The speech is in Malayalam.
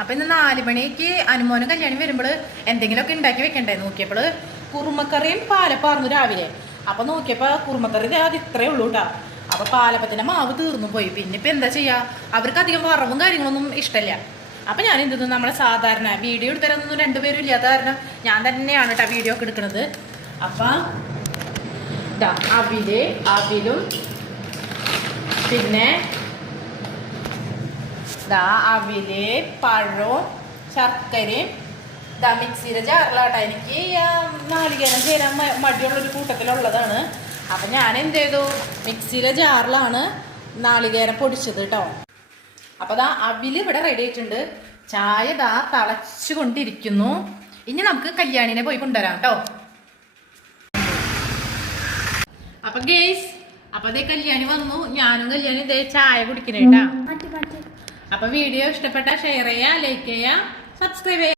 അപ്പൊ ഇന്ന് 4 മണിക്ക് അനുമോനും കല്യാണി വരുമ്പോൾ എന്തെങ്കിലുമൊക്കെ ഉണ്ടാക്കി വെക്കണ്ടേ. നോക്കിയപ്പോൾ കുറുമക്കറിയും പാലപ്പാർന്നു രാവിലെ. അപ്പൊ നോക്കിയപ്പോ കുറുമക്കറി അത് ഇത്രയേ ഉള്ളൂ കേട്ടോ. അപ്പൊ പാലപ്പത്തിന്റെ മാവ് തീർന്നു പോയി. പിന്നെ ഇപ്പൊ എന്താ ചെയ്യാ, അവർക്ക് അധികം വറവും കാര്യങ്ങളൊന്നും ഇഷ്ടമല്ല. അപ്പൊ ഞാൻ എന്ത് നമ്മളെ സാധാരണ വീഡിയോ എടുത്തരാനൊന്നും രണ്ടുപേരും ഇല്ലാത്ത കാരണം ഞാൻ തന്നെയാണ് കേട്ടോ വീഡിയോ ഒക്കെ എടുക്കുന്നത്. അപ്പൊ ഇതാ അവിലും പിന്നെ അവില് പഴവും ശർക്കരയും മിക്സിയിലെ ജാറിലാട്ടോ. എനിക്ക് നാളികേരം ചേരാൻ മടിയുള്ളൊരു കൂട്ടത്തിലുള്ളതാണ്. അപ്പൊ ഞാൻ എന്ത് ചെയ്തു, മിക്സിയിലെ ജാറിലാണ് നാളികേരം പൊടിച്ചത് കേട്ടോ. അപ്പൊ അവില് ഇവിടെ റെഡി ആയിട്ടുണ്ട്. ചായ തിളച്ചു കൊണ്ടിരിക്കുന്നു. ഇനി നമുക്ക് കല്യാണിനെ പോയി കൊണ്ടുവരാം കേട്ടോ. അപ്പൊ ഗേസ്, അപ്പൊ കല്യാണി വന്നു. ഞാനും കല്യാണി ചായ കുടിക്കണേട്ടാ. അപ്പൊ വീഡിയോ ഇഷ്ടപ്പെട്ട ഷെയർ ചെയ്യാ, ലൈക്ക് ചെയ്യാ, സബ്സ്ക്രൈബ് ചെയ്യാ.